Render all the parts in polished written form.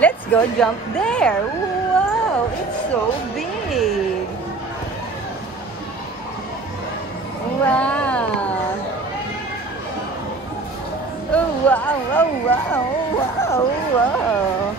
Let's go jump there. Wow, it's so big. Wow. Oh, wow, oh, wow, oh, wow, oh, wow.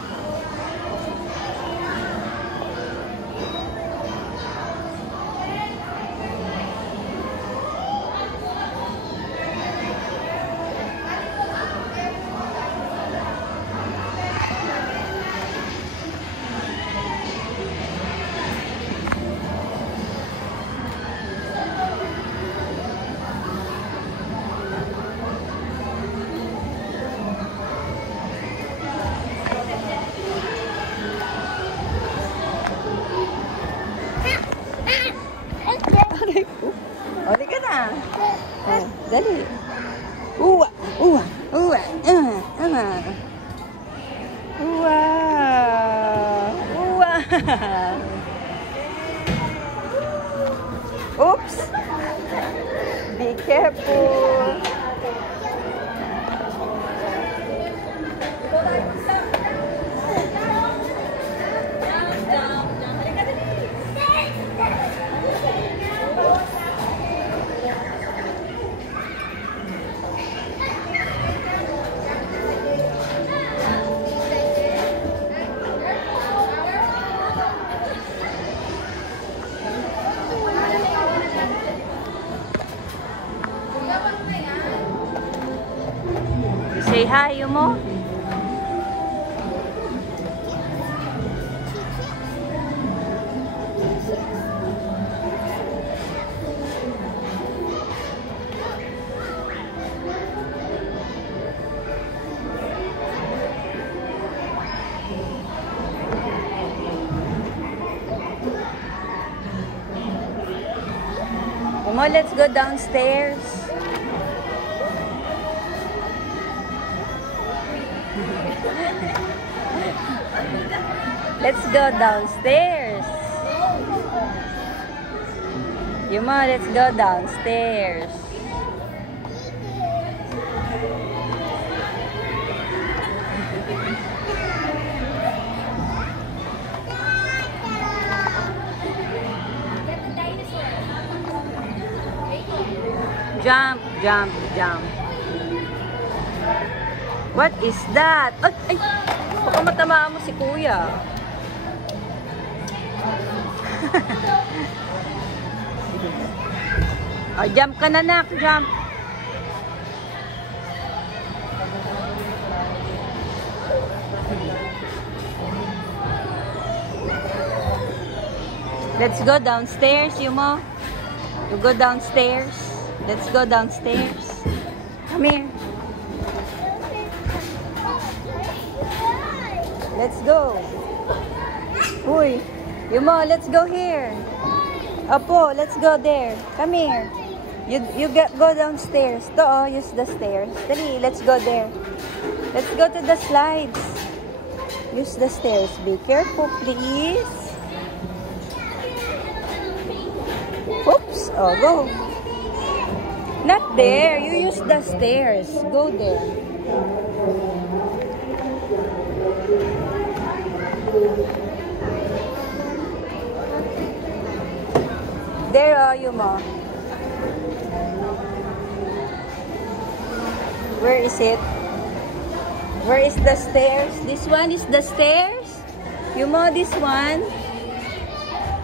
O, di ka na. O, dali. Uwa, uwa, uwa. Uwa. Uwa. Oops. Be careful. Say hi, Yumo. Yumo, let's go downstairs. Let's go downstairs. Yumo, let's go downstairs. Jump, jump, jump. What is that? Ay, ay, baka matamaan mo si Kuya. Oh, jump ka na, nak. Jump. Let's go downstairs, Yumo. You go downstairs. Let's go downstairs. Come here. Let's go. Uy, Yumo, let's go here. Apo, let's go there. Come here. You go downstairs. To, use the stairs. Dali, let's go there. Let's go to the slides. Use the stairs. Be careful, please. Oops. Oh, go. Not there. You use the stairs. Go there. There are you, Ma. Where is it? Where is the stairs? This one is the stairs? You know this one?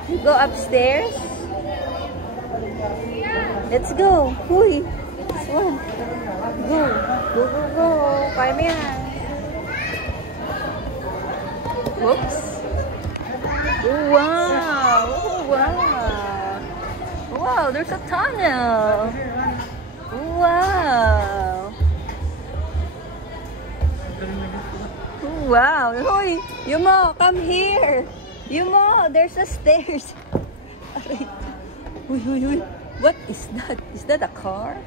You go upstairs? Let's go. Huy. This one. Go. Go, go, go. Kaya mo yan. Whoops. Oh, wow. Oh, wow. Wow, there's a tunnel. Wow. Wow. Hoy, Yumo, come here. Yumo, there's a stairs. Uy, uy, uy. What is that? Is that a car?